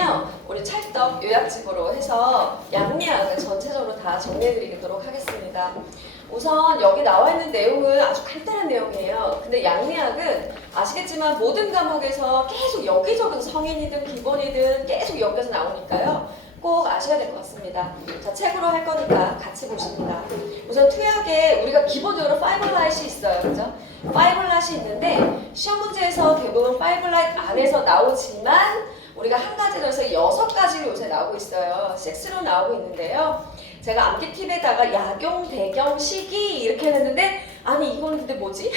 오늘은요 우리 찰떡 요약집으로 해서 양리학을 전체적으로 다 정리해드리도록 하겠습니다. 우선 여기 나와 있는 내용은 아주 간단한 내용이에요. 근데 양리학은 아시겠지만 모든 과목에서 계속 여기저기 성인이든 기본이든 계속 여기서 나오니까요. 꼭 아셔야 될 것 같습니다. 자, 책으로 할 거니까 같이 보십니다. 우선 투약에 우리가 기본적으로 파이블라잇이 있어요. 그죠? 파이블라잇이 있는데 시험 문제에서 대부분 파이블라잇 안에서 나오지만 우리가 한 가지로 해서 6가지로 요새 나오고 있어요. 6로 나오고 있는데요. 제가 암기 팁에다가 약용, 배경, 시기 이렇게 했는데 아니 이거는 근데 뭐지?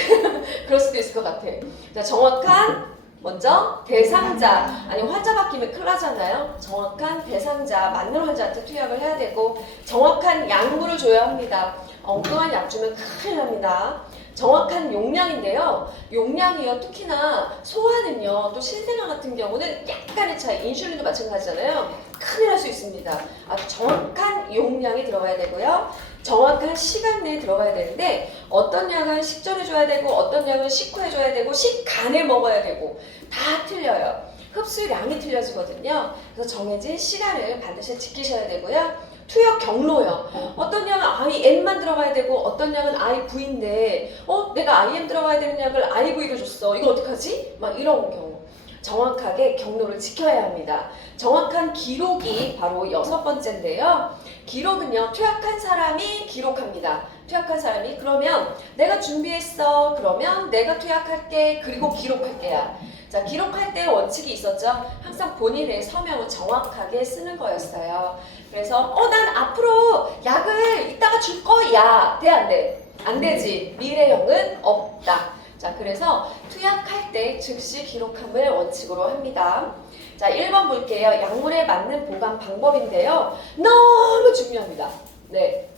그럴 수도 있을 것 같아. 자, 정확한 먼저 대상자, 아니 환자 바뀌면 큰일 나잖아요. 정확한 대상자, 맞는 환자한테 투약을 해야 되고 정확한 약물을 줘야 합니다. 엉뚱한 약 주면 큰일 납니다. 정확한 용량인데요. 용량이요. 특히나 소화는요. 또 신생아 같은 경우는 약간의 차이, 인슐린도 마찬가지잖아요. 큰일 날 수 있습니다. 아주 정확한 용량이 들어가야 되고요. 정확한 시간 내에 들어가야 되는데 어떤 약은 식전에 줘야 되고 어떤 약은 식후에 줘야 되고 식간에 먹어야 되고 다 틀려요. 흡수량이 틀려지거든요. 그래서 정해진 시간을 반드시 지키셔야 되고요. 투약 경로요. 어떤 약은 IM만 들어가야 되고 어떤 약은 IV인데 내가 IM 들어가야 되는 약을 IV로 줬어. 이거 어떡하지? 막 이런 경우. 정확하게 경로를 지켜야 합니다. 정확한 기록이 바로 6번째인데요. 기록은요. 투약한 사람이 기록합니다. 투약한 사람이 그러면 내가 준비했어. 그러면 내가 투약할게. 그리고 기록할게야. 자, 기록할 때 원칙이 있었죠. 항상 본인의 서명을 정확하게 쓰는 거였어요. 그래서 난 앞으로 약을 이따가 줄 거야. 돼, 안 돼? 안 되지. 미래형은 없다. 자, 그래서 투약할 때 즉시 기록함을 원칙으로 합니다. 자, 1번 볼게요. 약물에 맞는 보관 방법인데요. 너무 중요합니다. 네.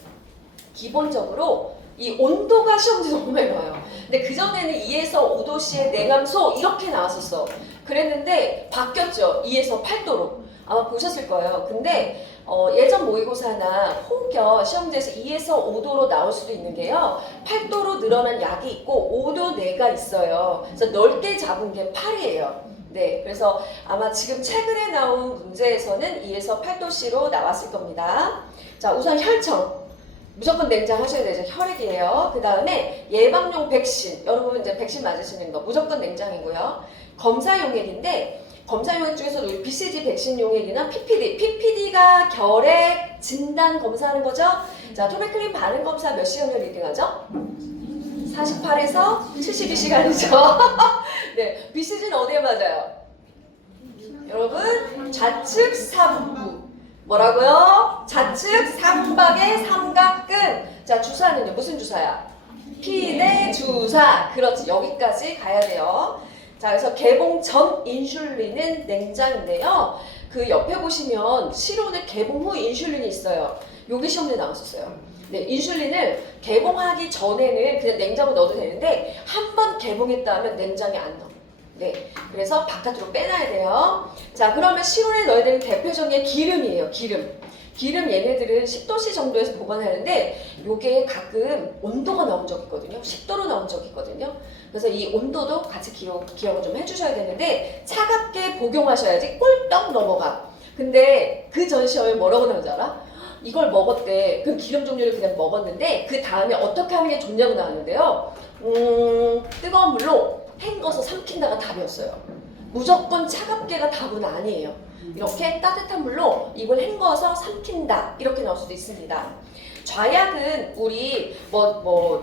기본적으로 이 온도가 시험지 너무 많이 나와요. 근데 그전에는 2에서 5도씨의 냉함소 이렇게 나왔었어. 그랬는데 바뀌었죠. 2에서 8도로. 아마 보셨을 거예요. 근데 예전 모의고사나 혹여 시험지에서 2에서 5도로 나올 수도 있는 게요. 8도로 늘어난 약이 있고 5도 내가 있어요. 그래서 넓게 잡은 게 8이에요. 네, 그래서 아마 지금 최근에 나온 문제에서는 2에서 8도씨로 나왔을 겁니다. 자, 우선 혈청. 무조건 냉장하셔야 되죠. 혈액이에요. 그 다음에 예방용 백신. 여러분 이제 백신 맞으시는 거 무조건 냉장이고요. 검사 용액인데 검사 용액 중에서도 우리 BCG 백신 용액이나 PPD. PPD가 결핵 진단 검사하는 거죠. 자, 토베클린 반응 검사 몇 시간을 리딩하죠? 48에서 72시간이죠. 네, BCG는 어디에 맞아요? 여러분, 좌측 3부. 뭐라고요? 좌측 삼박의 삼각근. 자, 주사는요? 무슨 주사야? 피대 주사. 그렇지. 여기까지 가야 돼요. 자, 그래서 개봉 전 인슐린은 냉장인데요. 그 옆에 보시면 실온에 개봉 후 인슐린이 있어요. 여기 시험에 나왔었어요. 네, 인슐린을 개봉하기 전에는 그냥 냉장고 넣어도 되는데 한 번 개봉했다 하면 냉장에 안 넣어. 네, 그래서 바깥으로 빼놔야 돼요. 자, 그러면 실온에 넣어야 되는 대표적인 기름이에요. 기름 얘네들은 10도씨 정도에서 보관하는데 요게 가끔 온도가 나온 적이 있거든요. 10도로 나온 적이 있거든요. 그래서 이 온도도 같이 기억을 좀 해주셔야 되는데 차갑게 복용하셔야지 꿀떡 넘어가. 근데 그 전 시험에 뭐라고 나오지 알아? 이걸 먹었대. 그 기름 종류를 그냥 먹었는데 그 다음에 어떻게 하는 게 좋냐고 나왔는데요. 뜨거운 물로 헹궈서 삼킨다가 답이었어요. 무조건 차갑게가 답은 아니에요. 이렇게 따뜻한 물로 이걸 헹궈서 삼킨다 이렇게 나올 수도 있습니다. 좌약은 우리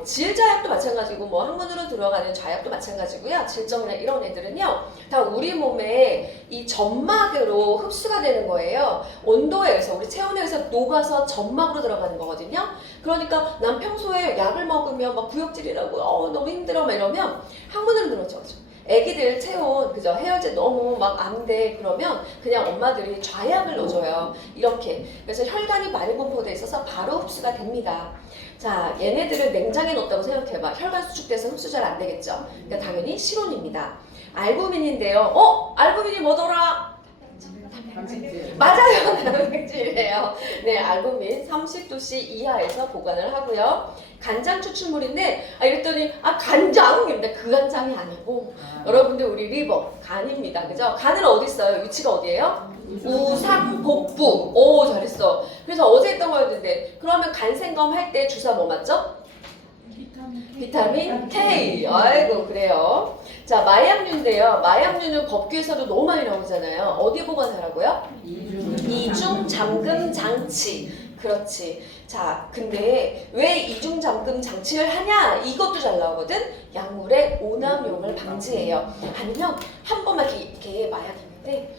질자약도 마찬가지고 항문으로 들어가는 좌약도 마찬가지고요. 질정이나 이런 애들은요 다 우리 몸에 이 점막으로 흡수가 되는 거예요. 온도에 의해서 우리 체온에 의해서 녹아서 점막으로 들어가는 거거든요. 그러니까 난 평소에 약을 먹으면 막 구역질이라고 너무 힘들어 막 이러면 항문으로 들어오죠. 애기들 체온, 그죠? 해열제 너무 막 안 돼. 그러면 그냥 엄마들이 좌약을 넣어줘요. 이렇게. 그래서 혈관이 많이 분포돼 있어서 바로 흡수가 됩니다. 자, 얘네들을 냉장에 넣었다고 생각해봐. 혈관 수축돼서 흡수 잘 안 되겠죠? 그러니까 당연히 실온입니다. 알부민인데요. 알부민이 뭐더라? 맞아요. 단백질이에요. 네, 알부민 30도씨 이하에서 보관을 하고요. 간장 추출물인데 이랬더니 간장! 근데 그 간장이 아니고 여러분들 우리 리버, 간입니다. 그죠? 간은 어디 있어요? 위치가 어디예요? 우상복부. 오, 잘했어. 그래서 어제 했던 거였는데 그러면 간생검 할 때 주사 뭐 맞죠? 비타민 K. 아이고 그래요. 자, 마약류인데요. 마약류는 법규에서도 너무 많이 나오잖아요. 어디 보관하라고요? 이중 잠금 장치. 그렇지. 자, 근데 왜 이중 잠금 장치를 하냐? 이것도 잘 나오거든. 약물의 오남용을 방지해요. 아니면 한 번만 이렇게 마약이 있는데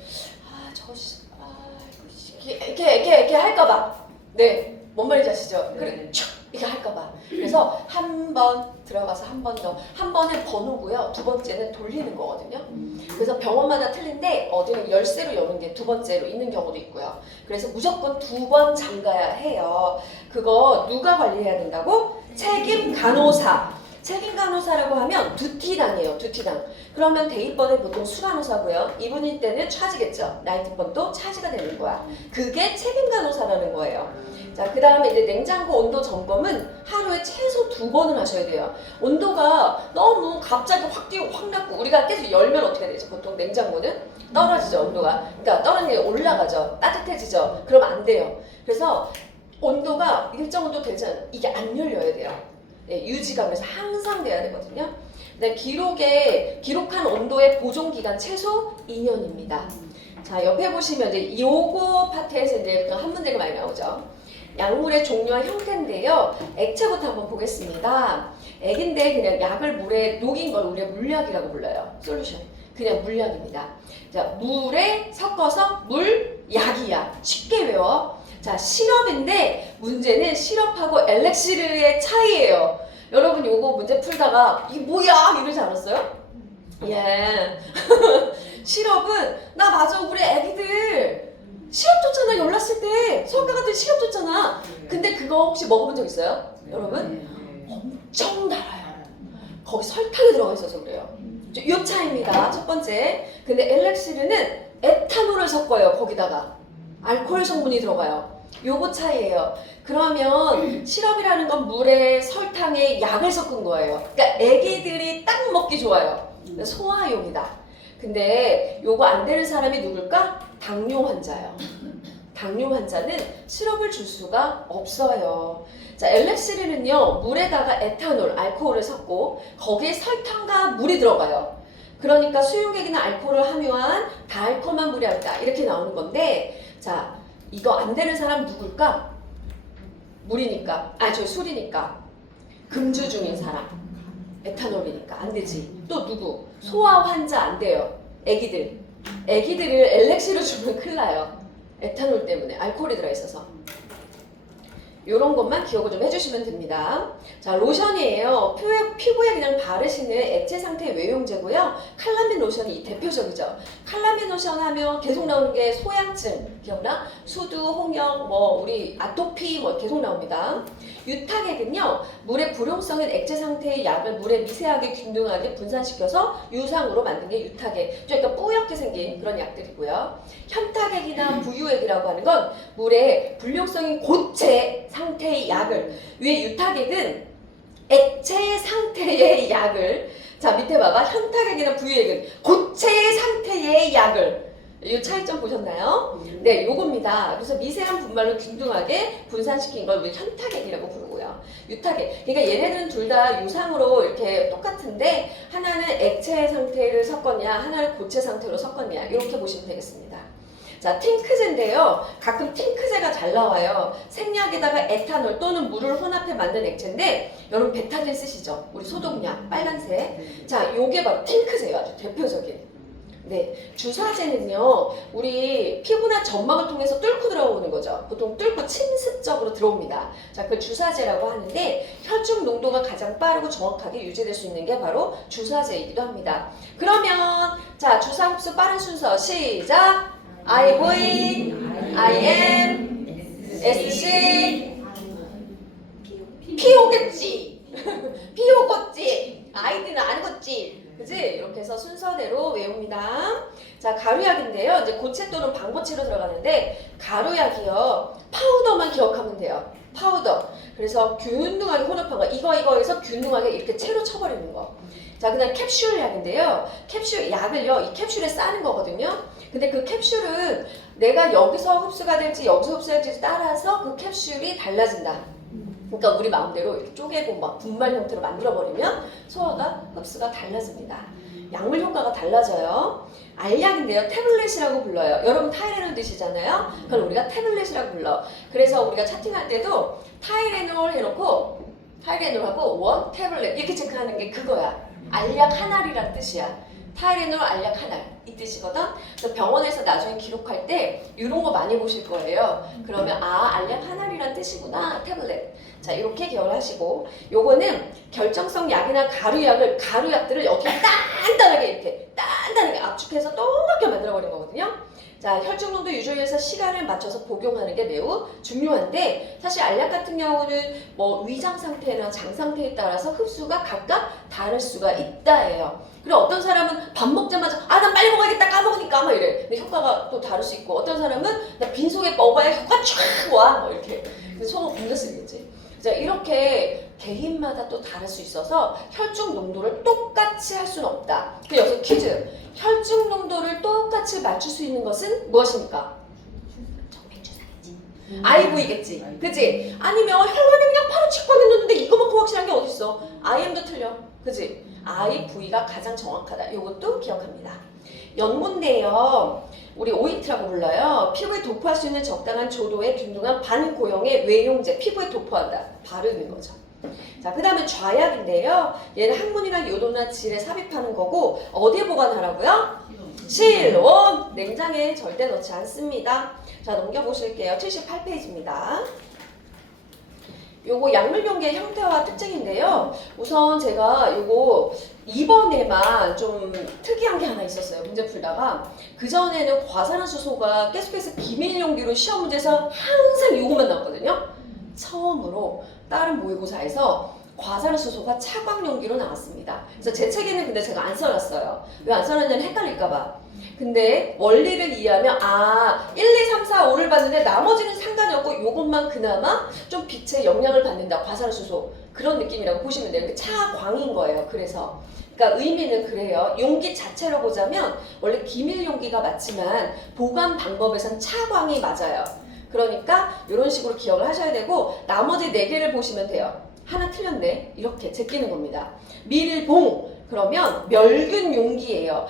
이렇게 할까봐. 네, 뭔 말인지 아시죠? 그래, 이렇게 할까봐. 그래서 한 번 들어가서 한 번 더. 한 번은 번호고요. 두 번째는 돌리는 거거든요. 그래서 병원마다 틀린데 어디는 열쇠로 여는 게 두 번째로 있는 경우도 있고요. 그래서 무조건 2번 잠가야 해요. 그거 누가 관리해야 된다고? 책임 간호사. 책임 간호사라고 하면 두티당이에요. 두티당. 그러면 대입번은 보통 수간호사고요. 이분일 때는 차지겠죠. 나이트번도 차지가 되는 거야. 그게 책임 간호사라는 거예요. 자, 그 다음에 이제 냉장고 온도 점검은 하루에 최소 2번을 하셔야 돼요. 온도가 너무 갑자기 확 뛰고 확 낮고 우리가 계속 열면 어떻게 되죠? 보통 냉장고는 떨어지죠, 온도가. 그러니까 떨어지는 게 올라가죠. 따뜻해지죠. 그러면 안 돼요. 그래서 온도가 일정 온도 되지 않아요. 이게 안 열려야 돼요. 네, 유지가 그래서 항상 돼야 되거든요. 근데 기록한 온도의 보존 기간 최소 2년입니다. 자, 옆에 보시면 이제 요거 파트에서 이제 한 문제가 많이 나오죠. 약물의 종류와 형태인데요. 액체부터 한번 보겠습니다. 액인데 그냥 약을 물에 녹인 걸 우리가 물약이라고 불러요. 솔루션. 그냥 물약입니다. 자, 물에 섞어서 물약이야. 쉽게 외워. 자, 시럽인데 문제는 시럽하고 엘렉시르의 차이예요. 여러분 요거 문제 풀다가 이게 뭐야 이러지 않았어요? 예. 시럽은 나 맞아 우리 애기들 시럽 줬잖아. 열났을 때 수학과 같은 시럽 줬잖아. 근데 그거 혹시 먹어본 적 있어요? 여러분? 엄청 달아요. 거기 설탕이 들어가 있어서 그래요. 요 차이입니다. 첫 번째. 근데 엘렉시르는 에탄올을 섞어요. 거기다가 알코올 성분이 들어가요. 요거 차이예요. 그러면 시럽이라는 건 물에 설탕에 약을 섞은 거예요. 그러니까 애기들이 딱 먹기 좋아요. 소화용이다. 근데 요거 안 되는 사람이 누굴까? 당뇨 환자요. 당뇨 환자는 시럽을 줄 수가 없어요. 자, 엘렉시르는요, 물에다가 에탄올, 알코올을 섞고 거기에 설탕과 물이 들어가요. 그러니까 수용액이나 알코올을 함유한 달콤한 물약이다. 이렇게 나오는 건데, 자, 이거 안 되는 사람 누굴까? 물이니까, 술이니까. 금주 중인 사람. 에탄올이니까 안 되지. 또 누구? 소아 환자 안 돼요. 애기들. 애기들을 엘렉시로 주면 큰일 나요. 에탄올 때문에 알코올이 들어있어서. 요런 것만 기억을 좀 해주시면 됩니다. 자, 로션이에요. 피부에 그냥 바르시는 액체 상태의 외용제고요. 칼라민 로션이 대표적이죠. 칼라민 로션 하면 계속 나오는 게 소양증, 기억나? 수두, 홍역, 우리 아토피 계속 나옵니다. 유탁액은요, 물의 불용성인 액체 상태의 약을 물에 미세하게 균등하게 분산시켜서 유상으로 만든 게 유탁액. 좀 약간 뿌옇게 생긴 그런 약들이고요. 현탁액이나 부유액이라고 하는 건 물에 불용성인 고체 상태의 약을, 위에 유탁액은 액체 상태의 약을, 자 밑에 봐봐, 현탁액이나 부유액은 고체 상태의 약을, 이 차이점 보셨나요? 네, 요겁니다. 그래서 미세한 분말로 균등하게 분산시킨 걸 우리 현탁액이라고 부르고요. 유탁액. 그러니까 얘네는 둘 다 유상으로 이렇게 똑같은데 하나는 액체 상태를 섞었냐, 하나는 고체 상태로 섞었냐, 이렇게 보시면 되겠습니다. 자, 팅크제인데요. 가끔 팅크제가 잘 나와요. 생약에다가 에탄올 또는 물을 혼합해 만든 액체인데, 여러분 베타딘 쓰시죠? 우리 소독약 빨간색. 자, 요게 바로 팅크제예요. 아주 대표적인. 네, 주사제는요, 우리 피부나 점막을 통해서 뚫고 들어오는 거죠. 보통 뚫고 침습적으로 들어옵니다. 자, 그 주사제라고 하는데 혈중 농도가 가장 빠르고 정확하게 유지될 수 있는 게 바로 주사제이기도 합니다. 그러면 자, 주사 흡수 빠른 순서 시작! IV, IM, SC, P오겠지. P오겠지. 아이디는 안 오겠지. 그지? 이렇게 해서 순서대로 외웁니다. 자, 가루약인데요. 이제 고체 또는 방부체로 들어가는데, 가루약이요. 파우더만 기억하면 돼요. 파우더. 그래서 균등하게 혼합한 거. 이거에서 균등하게 이렇게 채로 쳐버리는 거. 자, 그다음 캡슐 약인데요. 캡슐 약을요, 이 캡슐에 싸는 거거든요. 근데 그 캡슐은 내가 여기서 흡수가 될지 여기서 흡수가 될지 따라서 그 캡슐이 달라진다. 그러니까 우리 마음대로 이렇게 쪼개고 막 분말 형태로 만들어버리면 소화가 흡수가 달라집니다. 약물 효과가 달라져요. 알약인데요. 태블릿이라고 불러요. 여러분 타이레놀 드시잖아요. 그걸 우리가 태블릿이라고 불러. 그래서 우리가 차팅할 때도 타이레놀 해놓고 타이레놀하고 원 태블릿 이렇게 체크하는 게 그거야. 알약 한 알이란 뜻이야. 타이레놀 알약 한 알 이 뜻이거든. 그래서 병원에서 나중에 기록할 때 이런 거 많이 보실 거예요. 그러면 아 알약 한 알이란 뜻이구나 태블릿. 자 이렇게 기억을 하시고 요거는 결정성 약이나 가루약들을 어떻게 단단하게 이렇게 단단하게 압축해서 동그랗게 만들어버린 거거든요. 자 혈중농도 유지해서 시간을 맞춰서 복용하는 게 매우 중요한데 사실 알약 같은 경우는 뭐 위장 상태나 장 상태에 따라서 흡수가 각각 다를 수가 있다예요. 그리고 어떤 사람은 밥 먹자마자 난 빨리 먹어야겠다 까먹으니까 막 이래. 근데 효과가 또 다를 수 있고 어떤 사람은 나 빈속에 먹어야 효과 쫙 와 뭐 이렇게. 속은 굶겼으겠지. 자 이렇게 개인마다 또 다를 수 있어서 혈중 농도를 똑같이 할 수는 없다. 그 여기서 퀴즈. 혈중 농도를 똑같이 맞출 수 있는 것은 무엇입니까? 정맥주사겠지. IV겠지. 그치? 아니면 혈관에 그냥 바로 직방했는데 이거만큼 확실한 게 어딨어? IM도 틀려. 그치? IV가 가장 정확하다. 이것도 기억합니다. 연고인데요. 우리 OET라고 불러요. 피부에 도포할 수 있는 적당한 조도의 균등한 반고용의 외용제, 피부에 도포한다. 바르는 거죠. 자, 그 다음에 좌약인데요. 얘는 항문이나 요도나 질에 삽입하는 거고 어디에 보관하라고요? 실온! 냉장에 절대 넣지 않습니다. 자, 넘겨보실게요. 78페이지입니다. 요거 약물용기의 형태와 특징인데요. 우선 제가 요거 이번에만 좀 특이한 게 하나 있었어요. 문제 풀다가 그전에는 과산화수소가 계속해서 기밀용기로 시험 문제에서 항상 요거만 나왔거든요. 처음으로 다른 모의고사에서 과산화수소가 차광용기로 나왔습니다. 그래서 제 책에는 근데 제가 안 써놨어요. 왜 안 써놨냐면 헷갈릴까봐. 근데 원리를 이해하면 1, 2, 3, 4, 5를 봤는데 나머지는 상관이 없고 요것만 그나마 좀 빛의 영향을 받는다. 과산화수소 그런 느낌이라고 보시면 돼요. 차광인 거예요. 그래서 그러니까 의미는 그래요. 용기 자체로 보자면 원래 기밀 용기가 맞지만 보관 방법에선 차광이 맞아요. 그러니까 이런 식으로 기억을 하셔야 되고 나머지 4개를 보시면 돼요. 하나 틀렸네. 이렇게 제끼는 겁니다. 밀봉 그러면 멸균 용기예요.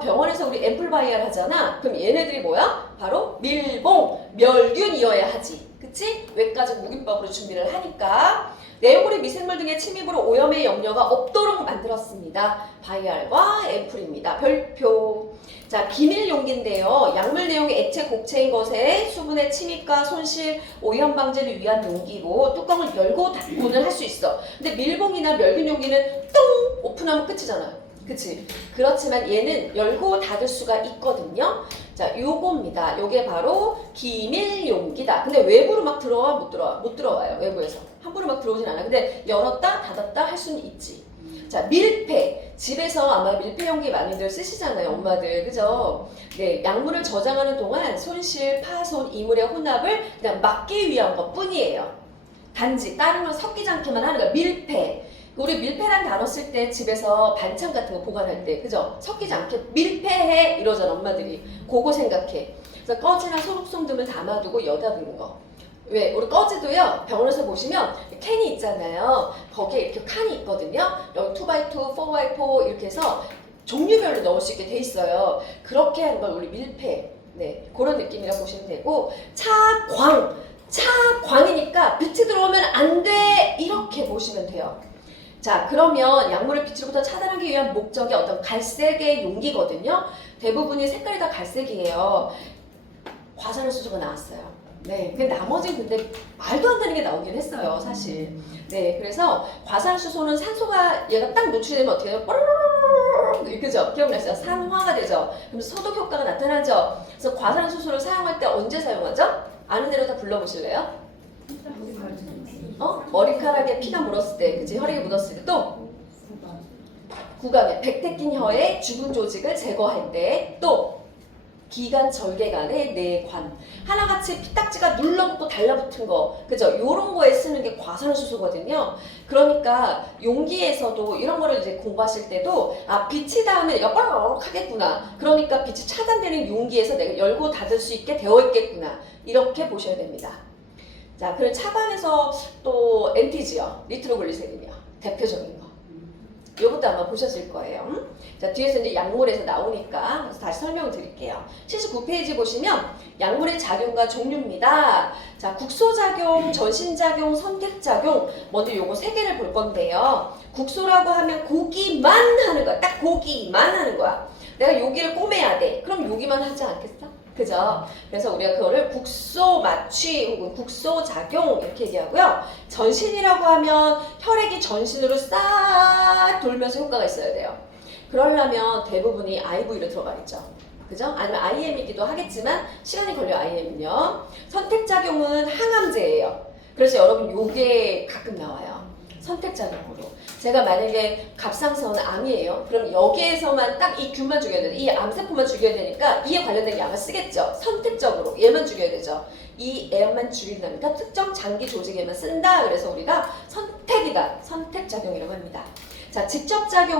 병원에서 우리 앰플바이알 하잖아. 그럼 얘네들이 뭐야? 바로 밀봉, 멸균이어야 하지. 그치? 외과적 무기법으로 준비를 하니까 내용물의 미생물 등의 침입으로 오염의 염려가 없도록 만들었습니다. 바이알과 앰플입니다. 별표. 자, 비밀 용기인데요. 약물 내용의 액체 곡체인 것에 수분의 침입과 손실, 오염 방지를 위한 용기고 뚜껑을 열고 닫고는 할 수 있어. 근데 밀봉이나 멸균 용기는 뚱 오픈하면 끝이잖아. 그치? 그렇지만 얘는 열고 닫을 수가 있거든요. 자, 요겁니다. 요게 바로 기밀 용기다. 근데 외부로 막 들어와? 못 들어와? 못 들어와요. 외부에서. 함부로 막 들어오진 않아. 근데 열었다 닫았다 할 수는 있지. 자, 밀폐. 집에서 아마 밀폐 용기 많이들 쓰시잖아요. 엄마들. 그죠? 네, 약물을 저장하는 동안 손실, 파손, 이물의 혼합을 그냥 막기 위한 것 뿐이에요. 단지 다른 건 섞이지 않게만 하는 거야. 밀폐. 우리 밀폐란 단어 쓸 때 집에서 반찬 같은 거 보관할 때 그죠? 섞이지 않게 밀폐해 이러잖아 엄마들이. 그거 생각해. 그래서 꺼지나 소록송 등을 담아두고 여다 두는 거. 왜? 우리 꺼지도요 병원에서 보시면 캔이 있잖아요. 거기에 이렇게 칸이 있거든요. 여기 2x2, 4x4 이렇게 해서 종류별로 넣을 수 있게 돼 있어요. 그렇게 하는 걸 우리 밀폐. 네, 그런 느낌이라 보시면 되고 차광. 차광이니까 빛이 들어오면 안 돼. 이렇게 보시면 돼요. 자, 그러면 약물을 빛으로부터 차단하기 위한 목적이 어떤 갈색의 용기거든요. 대부분이 색깔이 다 갈색이에요. 과산화수소가 나왔어요. 네, 근데 나머지는 근데 말도 안 되는 게 나오긴 했어요, 사실. 네, 그래서 과산화수소는 산소가 얘가 딱 노출되면 어떻게 해요? 뽀르르르르 그죠? 기억나시죠? 산화가 되죠. 그럼 소독 효과가 나타나죠. 그래서 과산화수소를 사용할 때 언제 사용하죠? 아는 대로 다 불러보실래요? 머리카락에 피가 물었을 때, 그치? 혈액이 묻었을 때, 또 구강에 백태 낀 혀에 죽은 조직을 제거할 때, 또 기관 절개간의 내관. 하나같이 피딱지가 눌러붙고 달라붙은 거, 그죠? 요런 거에 쓰는 게 과산화수소거든요. 그러니까 용기에서도 이런 거를 이제 공부하실 때도 아, 빛이 닿으면 얘가 뻘럭 하겠구나. 그러니까 빛이 차단되는 용기에서 내가 열고 닫을 수 있게 되어 있겠구나. 이렇게 보셔야 됩니다. 자, 그럼 차관에서 또 NT지요. 니트로글리세린이요. 대표적인 거. 요것도 아마 보셨을 거예요. 자, 뒤에서 이제 약물에서 나오니까 그래서 다시 설명을 드릴게요. 79페이지 보시면 약물의 작용과 종류입니다. 자, 국소작용, 전신작용, 선택작용. 먼저 요거 세 개를 볼 건데요. 국소라고 하면 고기만 하는 거야. 딱 고기만 하는 거야. 내가 여기를 꼬매야 돼. 그럼 여기만 하지 않겠어? 그죠? 그래서 우리가 그거를 국소 마취 혹은 국소 작용 이렇게 얘기하고요. 전신이라고 하면 혈액이 전신으로 싹 돌면서 효과가 있어야 돼요. 그러려면 대부분이 IV로 들어가겠죠. 그죠? 아니면 IM이기도 하겠지만 시간이 걸려 IM은요. 선택작용은 항암제예요. 그래서 여러분 요게 가끔 나와요. 선택작용으로. 제가 만약에 갑상선 암이에요. 그럼 여기에서만 딱 이 균만 죽여야 돼. 이 암세포만 죽여야 되니까 이에 관련된 약을 쓰겠죠. 선택적으로 얘만 죽여야 되죠. 이 애만 죽인다니까 특정 장기 조직에만 쓴다. 그래서 우리가 선택이다. 선택작용이라고 합니다. 자, 직접작용